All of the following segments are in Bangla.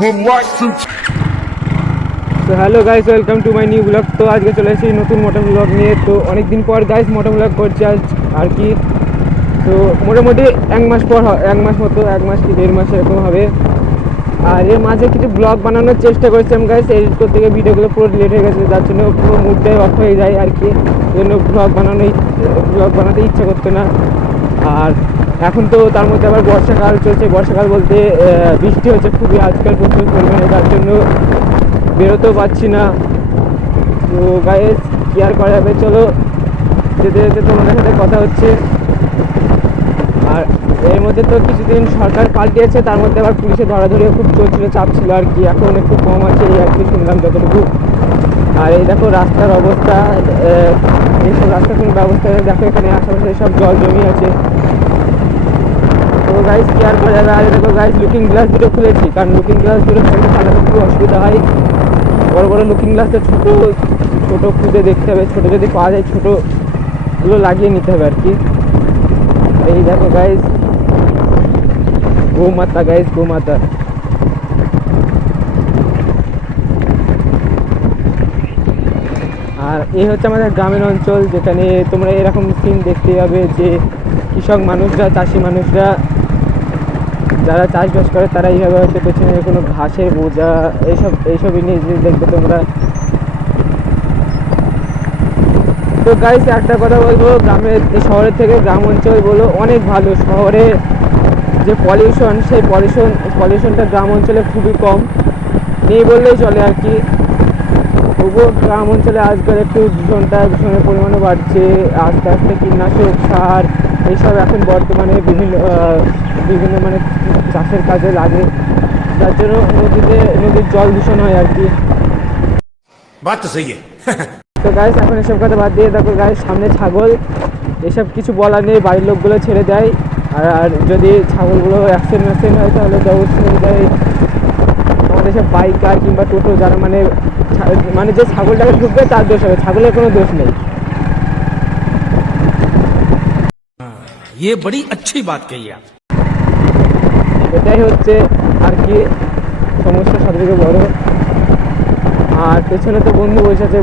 would like to. তো hello guys, welcome to my new blog. তো আজকে চলে এসেছি নতুন মোটর ব্লগ নিয়ে। তো অনেকদিন পর গাইস মোটর ব্লগ করছি আজ আর কি। তো মোটামুটি এক মাস পর, এক মাস মতো, এক মাস কি দেড় মাস এরকম হবে। আর এর মাঝে কিছু ব্লগ বানানোর চেষ্টা করেছিলাম গাইস, এডিট করতে গিয়ে ভিডিওগুলো পুরো ডিলিট হয়ে গেছে, যার জন্য পুরো মুডটাই অফ হয়ে যায় আর কি। এই জন্য ব্লগ বানাতে ইচ্ছা করতো না। আর এখন তো তার মধ্যে আবার বর্ষাকাল চলছে। বর্ষাকাল বলতে বৃষ্টি হচ্ছে খুবই আজকাল প্রচুর পরিমাণে, যার জন্য বেরোতেও পারছি না। তো গাইস কি আর করা যাবে, চলো যেতে যেতে তোমাদের সাথে কথা হচ্ছে। আর এর মধ্যে তো কিছুদিন সরকার পাল্টিয়েছে, তার মধ্যে আবার পুলিশের ধরাধরিও খুব চলছিল, চাপ ছিল আর কি। এখন একটু কম আছে এই আর কি, শুনলাম যতটুকু। আর এই দেখো রাস্তার অবস্থা, এইসব রাস্তার কোনো ব্যবস্থা নেই। দেখো এখানে আশেপাশে সব জল জমি আছে। তো গাইস কি আর করা যাবে। আর দেখো গাইস লুকিং গ্লাস দুটো খুলেছি, কারণ লুকিং গ্লাস দুটো চালাতে খুব অসুবিধা হয়। বড় বড় লুকিং গ্লাসটা ছোটো ছোটো খুঁজে দেখতে হবে, ছোটো যদি পাওয়া যায় ছোটোগুলো লাগিয়ে নিতে হবে আর কি। এই দেখো গাইস গোমাতা, গাইস গোমাতা। আর এই হচ্ছে আমাদের গ্রামের অঞ্চল, যেখানে তোমরা এরকম সিন দেখতে পাবে যে কৃষক মানুষরা, চাষি মানুষরা যারা চাষবাস করে তারা এইভাবে হচ্ছে পেছনে কোনো ঘাসের বোঝা এইসবই নিয়ে দেখবে তোমরা। তো গাইস একটা কথা বলবো, শহরের থেকে গ্রাম অঞ্চল বলো অনেক ভালো। শহরে যে পলিউশন, সেই পলিউশনটা গ্রাম অঞ্চলে খুবই কম, নেই বললেই চলে আর কি। তবুও গ্রাম অঞ্চলে আজকাল একটু দূষণের পরিমাণও বাড়ছে। আস্তে আস্তে কীটনাশক সার এইসব এখন বর্তমানে বিভিন্ন মানে চাষের কাজে লাগে, যার জন্য নদীর জল দূষণ হয় আর কি। তো গাইস এখন এসব কথা বাদ দিয়ে দেখো গাইস সামনে ছাগল, এসব কিছু বলার নেই, বাড়ির লোকগুলো ছেড়ে দেয়। আর যদি ছাগলগুলো অ্যাক্সিডেন্ট হয় তাহলে দৌড় ছেড়ে দেয় আমাদের সব বাইকার কিংবা টোটো, যারা মানে যে ছাগলটাকে ঢুকবে তার দোষ হবে, ছাগলের কোনো দোষ নেই। ये बड़ी अच्छी बात कही आप। এটাই হচ্ছে আর কি সমস্যা সবথেকে বড়। আর পেছনে তো বন্ধু বসে আছে,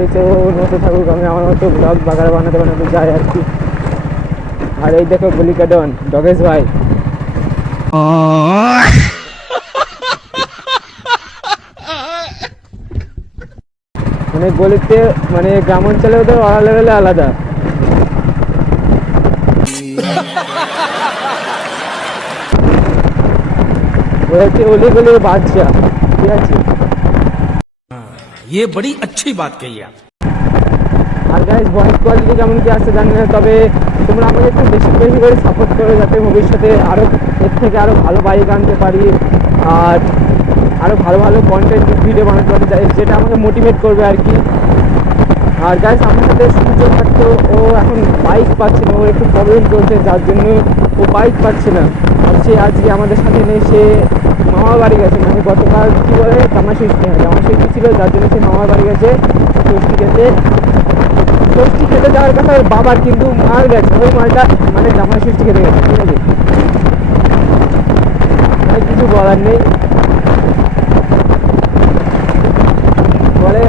দেখছে ও মতো থাকুক, আমি আমার মতো ব্লগ বাগাড়া বানাতে যাই আর কি। আর এই দেখো গলিকাডন ডগেশ ভাই, মানে গলিতে মানে গ্রাম অঞ্চলে ওদের অরা লেভেলে আলাদা। অলিগলির বাদশা, ঠিক আছে। ये बड़ी अच्छी बात कही आप। আর গাইস ভয়েস কোয়ালিটি কেমন কি আসছে জানি না, তবে তোমরা আমাকে একটু বেশি করে সাপোর্ট করো, যাতে ভবিষ্যতে এর থেকে আরও ভালো বাইক আনতে পারি আর আরও ভালো কন্টেন্ট ভিডিও বানাতে পারি, যেটা আমাকে মোটিভেট করবে আর কি। আর গাইস আমার সাথে সুযোগ থাকতো, ও এখন বাইক পাচ্ছে না, ওর একটু প্রবলেম চলছে, যার জন্য ও বাইক পাচ্ছে না। আর সে আজকে আমাদের সাথে নেই, সে মামার বাড়ি গেছে। মানে গতকাল কী বলে জামা ষষ্ঠী ছিল, যার জন্য সে মামার বাড়ি গেছে ষষ্ঠী খেতে যাওয়ার কথা ওর বাবার, কিন্তু মার গেছে, ওই মালটা মানে জামা ষষ্ঠী খেতে গেছে, ঠিক আছে। মানে কিছু বলার নেই, বলে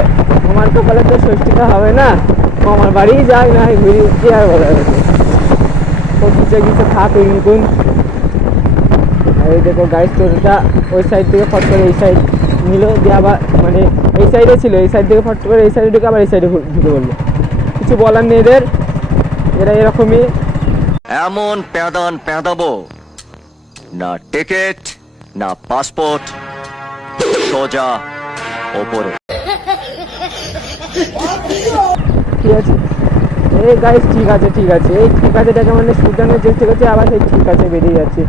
আমার কপালে তো ষষ্ঠীটা হবে না, আমার বাড়ি যাই না ঘুরি, কি আর বলা হয়েছে। ও কিছু থাক ওই নতুন। আর এই দেখো গাইস টোটোটা ওই সাইড থেকে ফট করে এই সাইড নিল, দিয়ে আবার মানে এই সাইডে ছিল, এই সাইড থেকে ফট করে এই সাইডে ঢুকে আবার এই সাইডে ঢুকে বললো। কিছু বলার নেই এরা এরকমই। এমন পেঁদাবো না টিকিট না পাসপোর্ট, সোজা ওপরে। ঠিক আছে এই গাইস, ঠিক আছে এই ঠিক আছেটাকে মানে শুধানোর চেষ্টা করছে, আবার সেই ঠিক আছে বেরিয়ে যাচ্ছে।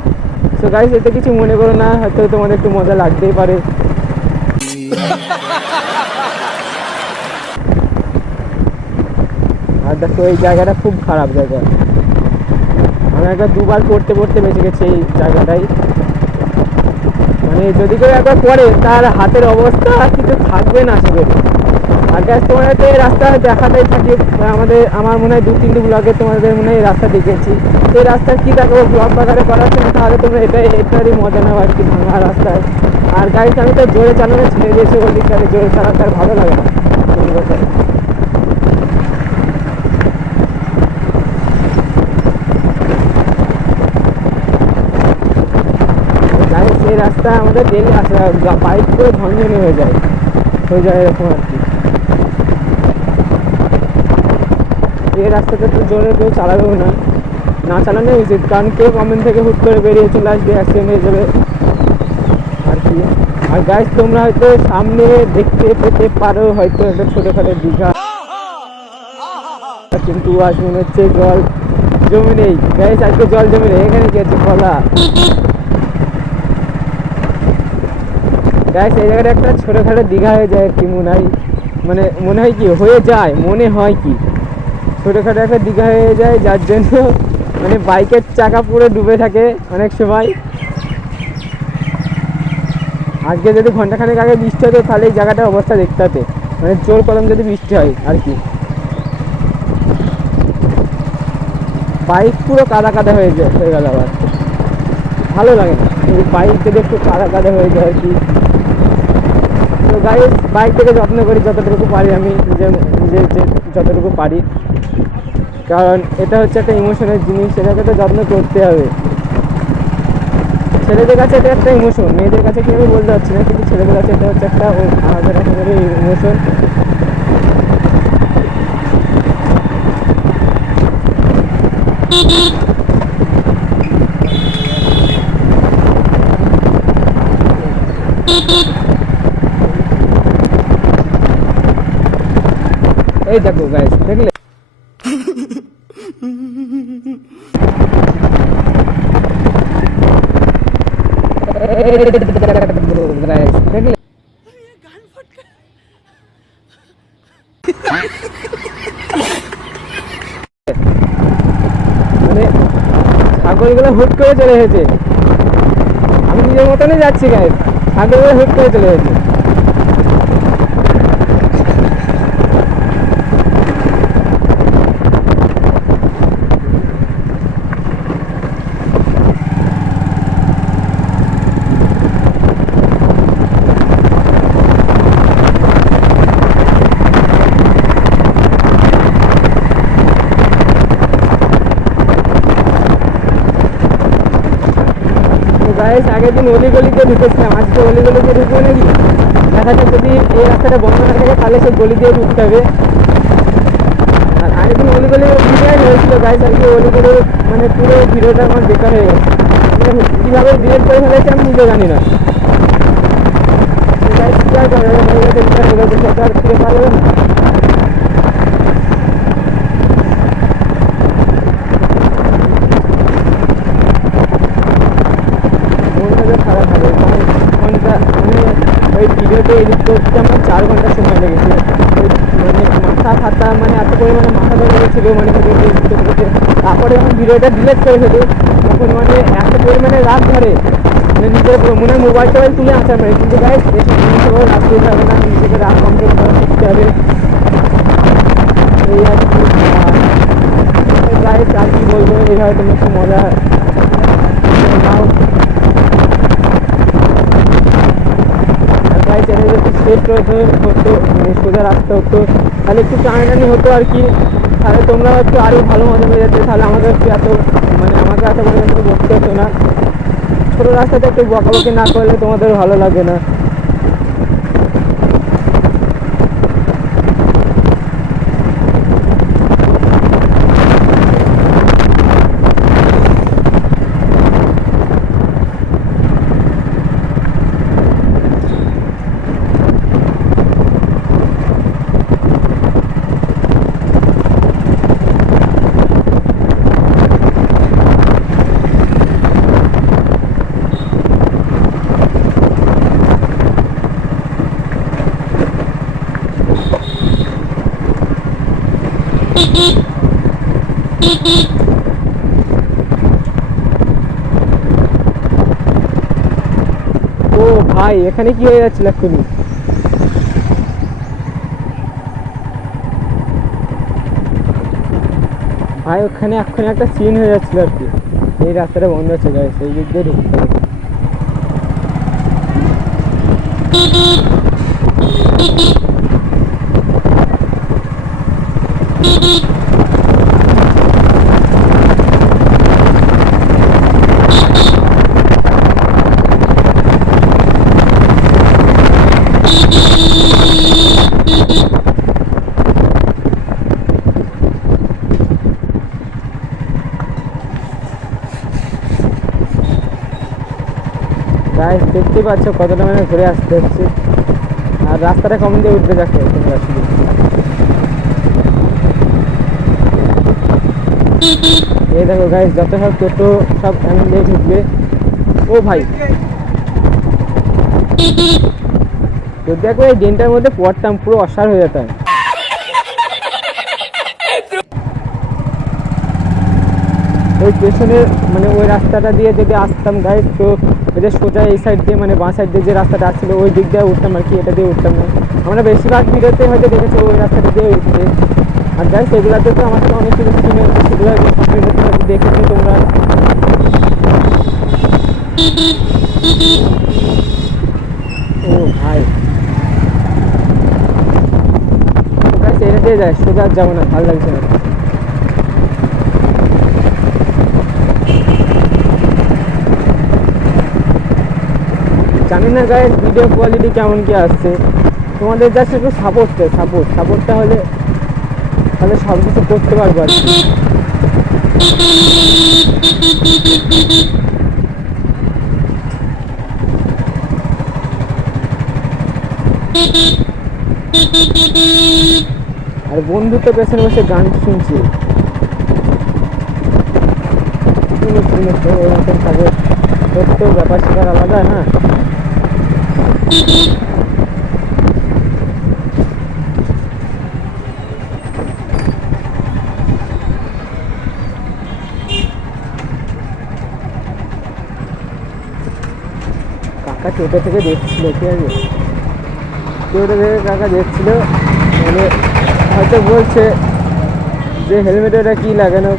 তো গাইস এতে কিছু মনে করো না, হয়তো তোমাদের একটু মজা লাগতেই পারে। আর দেখো এই জায়গাটা খুব খারাপ জায়গা, আমি একবার দুবার পড়তে বেঁচে গেছি এই জায়গাটাই। মানে যদি কেউ একবার পড়ে তার হাতের অবস্থা কিছু থাকবে না, সেখানে আর গ্যাস তোমাদের তো এই রাস্তা দেখাতেই থাকি, আমার মনে হয় 2-3টি ব্লগে তোমাদের মনে হয় এই রাস্তা দেখেছি। এই রাস্তার কী দেখো ব্লগ বাগারে করা হচ্ছে না, তাহলে তোমরা এটারই মজা নাও আর কি, ভাঙা রাস্তায়। আর গাড়ি আমি তো জোরে চালানো ছেড়ে দিয়েছি, ওই দিকটাতে জোরে চালাতে আর ভালো লাগে না এই রাস্তা আমাদের ডেলি আসে, বাইক করে ঝনঝনি হয়ে যায় এরকম আর কি। এই রাস্তাতে তো জোরে কেউ চালাবেও না চালানোই উচিত, কারণ কেউ কমেন্ট থেকে হুট করে বেরিয়ে চলে আসবে, অ্যাক্সিডেন্ট হয়ে যাবে আর কি। আর গাইস তোমরা হয়তো সামনে দেখতে পেতে পারো হয়তো একটা ছোটোখাটো দীঘা, কিন্তু আজ মনে হচ্ছে জল জমে নেই গাইস, আজকে জল জমে নেই। এখানে কি আছে খোলা গাইস, এই জায়গাটা একটা ছোটোখাটো দীঘা হয়ে যায় আর কি, মনে হয় কি হয়ে যায়, মনে হয় কি ছোটোখাটো একটা দীঘা হয়ে যায়, যার জন্য মানে বাইকের চাকা পুরো ডুবে থাকে অনেক সময়। আজকে যদি ঘন্টাখানেক আগে বৃষ্টি হতো তাহলে এই জায়গাটার অবস্থা দেখতে হতে, মানে জোর কলম যদি বৃষ্টি হয় আর কি। বাইক পুরো কাদা হয়ে গেল, আবার ভালো লাগে না বাইক যদি একটু কাদা হয়ে যায় আর কি। তো গাইস বাইক থেকে যত্ন করি যতটুকু পারি, আমি নিজের যতটুকু পারি, কারণ এটা হচ্ছে একটা ইমোশনের জিনিস, এটাকে তো যত্ন করতে হবে। ছেলেদের কাছে এটা একটা ইমোশন, মেয়েদের কাছে কি আমি বলতে পারছি না, কিন্তু ছেলেদের কাছে এটা হচ্ছে একটা আলাদা রকমের ইমোশন। এই দেখো গাইস, দেখলে দেখলে মানে ছাগলগুলো হুট করে চলে এসেছে, আমি নিজের মতনই যাচ্ছি গাইস, ছাগলগুলো হুট করে চলে এসেছে। গাইস আগের দিন অলিগলিতে ঢুকেছিলাম, আজকে অলিগলিতে ঢুকবো নাকি দেখা যাক, যদি এই রাস্তাটা বন্ধ না থাকে তাহলে সে গলি দিয়ে ঢুকতে হবে। আর আগের দিন অলিগলি ভিডিওই হয়েছিল গাইস, আর কি অলিগলি মানে পুরো ভিডিওটা আমার বেকার হয়ে গেছে, কীভাবে ডিলেট করে ফেলেছে আমি নিজে জানি না। গাইস কি আর করা যাবে, হয়ে গেছে সেটা আর ফিরে পাওয়া যাবে না। খারাপ হবে ঘন্টা, মানে ওই ভিডিওতে এডিট করতে আমার 4 ঘন্টা সময় লেগেছে, মানে মাথা ফাতা মানে এত পরিমাণে মাথা ধরে লেগেছিলো, মানে ভিডিওটা এডিট করতে। তারপরে যখন ভিডিওটা ডিলেট করে ফেলি তখন মানে এত পরিমাণে রাগ ধরে, মানে নিজের মনে হয় মোবাইল টোবাইল তুলে আনতে পারে, কিন্তু গাইস এসব জিনিসগুলো রাগ করতে হবে না, নিজেকে রাগ কন্ট্রোল করা শিখতে হবে, এই আর কি। গাইস আর কি বলবো, এইভাবে তুমি একটু মজা নাও। চ্যানেল যদি সেট করতে হতো, মানে সোজা রাস্তা হতো, তাহলে একটু টানাটানি হতো আর কি, তাহলে তোমরা একটু আরও ভালো মজা পেয়ে যাচ্ছে, তাহলে আমাদের একটু আমাকে এত পরিমাণ বকতে হতো না। ছোটো রাস্তাতে একটু বকাবকি না করলে তোমাদের ভালো লাগে না। ও ভাই এখানে কি হয়ে যাচ্ছিল এক্ষুনি, ভাই ওখানে এক্ষুনি একটা সিন হয়ে যাচ্ছিল আর কি, এই রাস্তাটা বন্ধ আছে গাইস, এই দিক দিয়ে ঢুকতে হবে। গাইস দেখতেই পাচ্ছ কতটা মানে ঘুরে আসতে হচ্ছে, আর রাস্তাটা কমন দিয়ে উঠবে দেখো তোমরা শুধু। এই দেখো গাইস যত সব টোটো সব এমন দিয়ে ঢুকবে। ও ভাই যদি একবার এই ড্রেনটার মধ্যে পড়তাম পুরো অসার হয়ে যেতাম। ওই পেছনের মানে ওই রাস্তাটা দিয়ে যদি আসতাম গাইস, তো ওই যে সোজা এই সাইড দিয়ে মানে বাঁ সাইড দিয়ে যে রাস্তাটা আসছিল ওই দিক দিয়ে উঠতাম আর কি, এটা দিয়ে উঠতাম না। আমরা বেশিরভাগ ভিডিওতে হয়তো দেখেছি ওই রাস্তাটা দিয়ে উঠতে। আর গাইস এগুলাতে তো আমার সাথে অনেক কিছু কিনে সেগুলো হয়তো দেখেছি তোমরা। ও ভাই গাইস এটা দিয়ে যায়, সোজা আর যাবো না, ভালো লাগছে না। জানি না গাইস ভিডিও কোয়ালিটি কেমন কি আসছে, তোমাদের জাস্ট একটু সাপোর্টটা হলে তাহলে সব কিছু করতে পারবো আর কি। আর বন্ধু তো পেছনে বসে গান শুনছে, ওই মতন থাকে, তোর তো ব্যাপার স্যাপার আলাদা না। কাকা টোটো থেকে দেখছিল, ঠিক আছে, টোটো থেকে কাকা দেখছিল, মানে হয়তো বলছে যে হেলমেট ওটা কি লাগানো।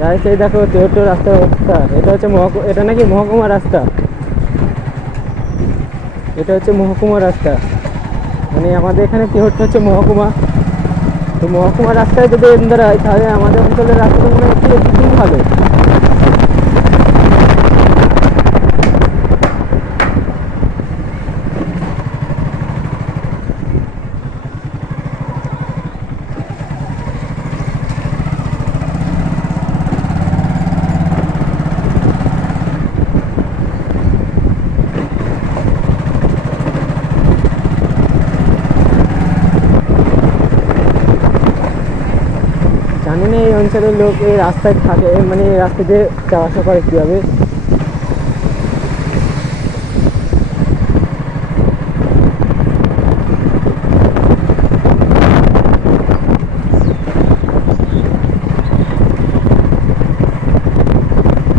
গাইস এই দেখো টোটো রাস্তার অবস্থা, এটা হচ্ছে এটা নাকি মহকুমা রাস্তা, এটা হচ্ছে মহকুমা রাস্তা, মানে আমাদের এখানে তিহট্ট হচ্ছে মহকুমা। তো মহকুমা রাস্তায় যদি এন্দার হয় তাহলে আমাদের অঞ্চলের রাস্তাটা মনে হচ্ছে একটু ভালো। জানি না এই অঞ্চলের লোক এই রাস্তায় থাকে, মানে এই রাস্তা দিয়ে যাওয়া আসা করে কীভাবে।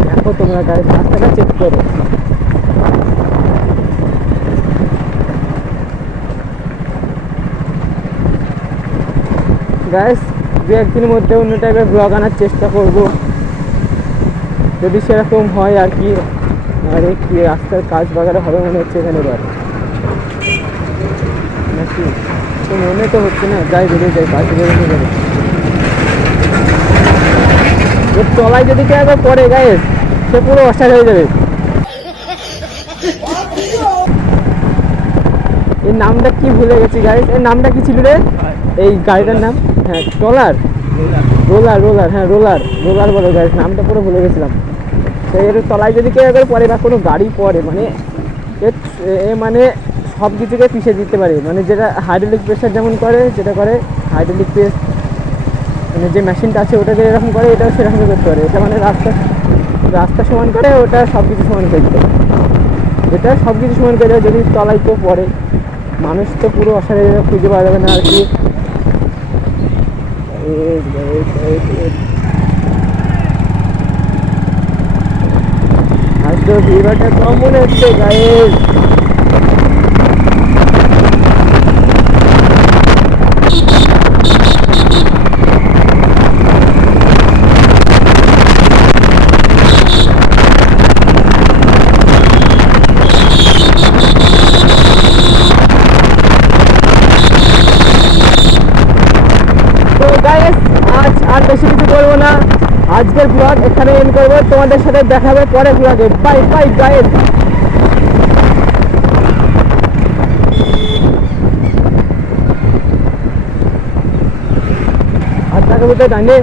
দেখো তোমরা গাড়ি রাস্তাটা চেক করো। গাইস দু একদিনের মধ্যে অন্য টাইপের ব্লগ আনার চেষ্টা করব, যদি সেরকম হয় আর কি। আর কি রাস্তার কাজ বাগারে হবে মনে হচ্ছে এখানে, এবার নাকি তো মনে তো হচ্ছে না, যাই বেরিয়ে যাই কাজ বেরোতে যাবে। এর তলায় যদি কেউ একবার পড়ে গাইস সে পুরো অসার হয়ে যাবে। এর নামটা কি ভুলে গেছি গাইস, এর নামটা কি ছিল রে এই গাড়িটার নাম? হ্যাঁ ট্রলার, রোলার, হ্যাঁ রোলার বলে গাইস, নামটা পুরো ভুলে গেছিলাম। সেই এর তলায় যদি কেউ একবার পড়ে বা কোনো গাড়ি পড়ে মানে মানে সব কিছুকে পিছিয়ে দিতে পারে, মানে যেটা হাইড্রোলিক প্রেসার যেমন করে, যেটা করে হাইড্রোলিক প্রেস মানে যে মেশিনটা আছে ওটা যে এরকম করে এটাও সেরকমই করতে পারে। এটা মানে রাস্তা সমান করে, ওটা সব কিছু সমান করে দিতে, এটা সব কিছু সমান করে দেয়। যদি তলায় কেউ পড়ে, মানুষ তো পুরো অসাধারণ খুঁজে পাওয়া যাবে না আর কি। আজ তো ভিড়টা কম মনে হচ্ছে গাইস। তো গাইস আজ আর বেশি কিছু করবো না, আজকের ব্লগ এখানে এন্ড করবো। তোমাদের সাথে দেখা হবে পরের ব্লগে। Bye bye guys. আর টাকা কোথায় টানে